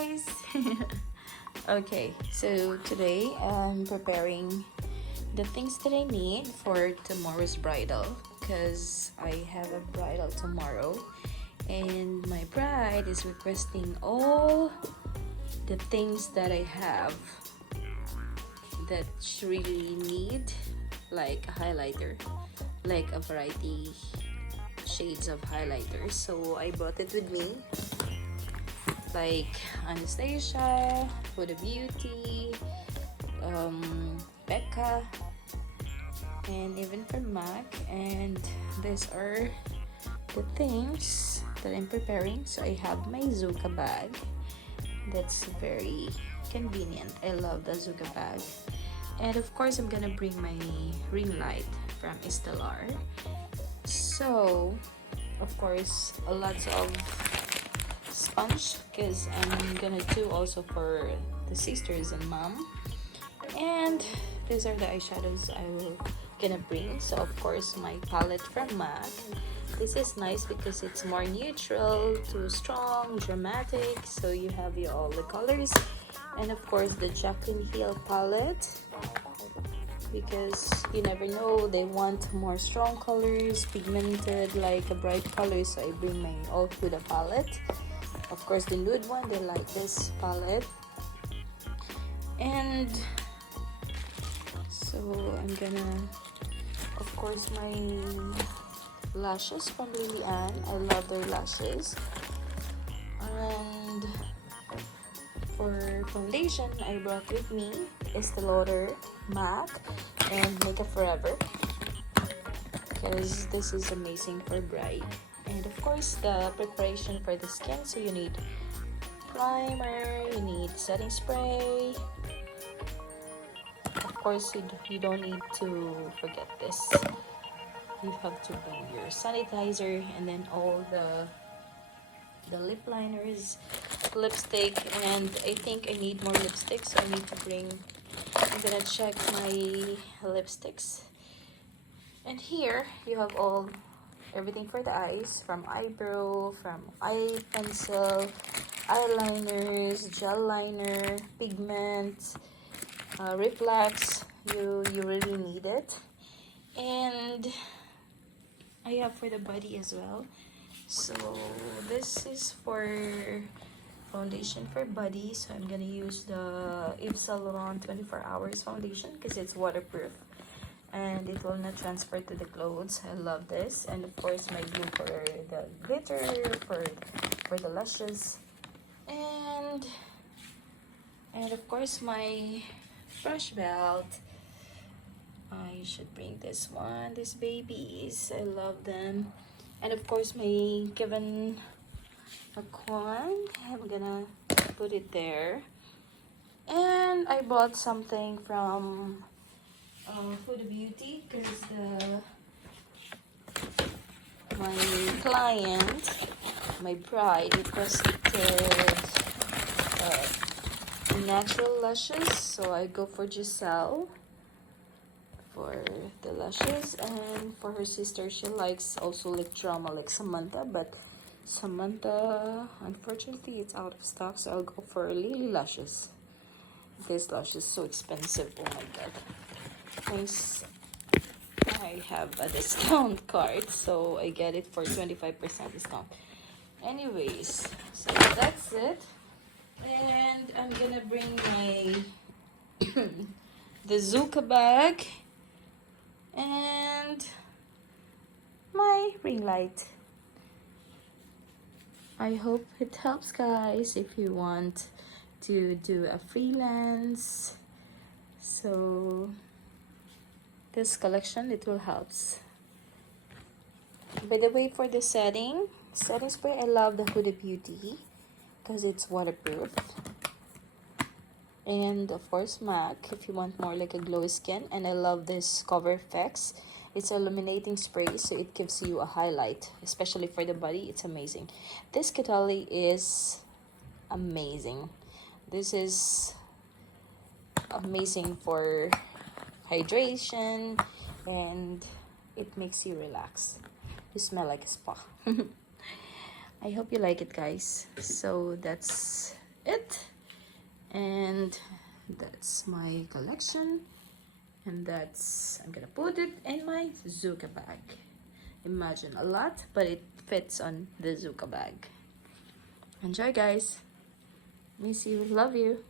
guys. Okay, so today I'm preparing the things that I need for tomorrow's bridal because I have a bridal tomorrow and my bride is requesting all the things that I have that she really need, like a highlighter, like a variety shades of highlighters. So I brought it with me, like Anastasia, Huda Beauty, Becca, and even from MAC. And these are the things that I'm preparing. So I have my Zuka bag. That's very convenient. I love the Zuka bag. And of course, I'm gonna bring my ring light from Stellar. So, of course, a lot of sponge because I'm gonna do also for the sisters and mom. And these are the eyeshadows I will gonna bring. So of course, my palette from MAC. This is nice because it's more neutral to strong, dramatic. So you have all the colors. And of course, the Jaclyn Hill palette, because you never know, they want more strong colors, pigmented, like a bright color. So I bring my all Huda palette. Of course, the nude one, they like this palette. And so I'm gonna, of course, my lashes from Lilian. I love their lashes. And for foundation, I brought with me Estee Lauder, MAC, and Makeup Forever, because this is amazing for bride. And of course, the preparation for the skin. So you need primer, you need setting spray. Of course, you don't need to forget this. You have to bring your sanitizer and then all the lip liners, lipstick, and I think I need more lipsticks, so I need to bring. I'm gonna check my lipsticks. And here you have everything for the eyes, from eyebrow, from eye pencil, eyeliners, gel liner, pigment, reflex. You really need it. And I have for the body as well. So this is for foundation for body. So I'm gonna use the Yves Saint Laurent 24 hours foundation because it's waterproof and it will not transfer to the clothes. I love this. And of course, my glue for the glitter, for the lashes, and of course my brush belt. I should bring this one. These babies, I love them. And of course, my Kevin Aquan, I'm gonna put it there. And I bought something from Huda Beauty because my client, my bride, requested natural lashes. So I go for Giselle for the lashes, and for her sister, she likes also like drama, like Samantha, but Samantha, unfortunately, it's out of stock, so I'll go for Lily lashes. This lash is so expensive. Oh my god. Nice. I have a discount card, so I get it for 25% discount. Anyways, so that's it. And I'm gonna bring my the Zuka bag and my ring light. I hope it helps, guys, if you want to do a freelance. So this collection, it will help. By the way, for the setting spray, I love the Huda Beauty because it's waterproof. And of course, MAC, if you want more like a glowy skin. And I love this Cover Effects. It's illuminating spray, so it gives you a highlight, especially for the body. It's amazing. This Kitali is amazing. This is amazing for hydration, and it makes you relax. You smell like a spa. I hope you like it, guys. So that's it. And that's my collection. And that's, I'm gonna put it in my Zuka bag. Imagine, a lot, but it fits on the Zuka bag. Enjoy, guys. Miss you. Love you.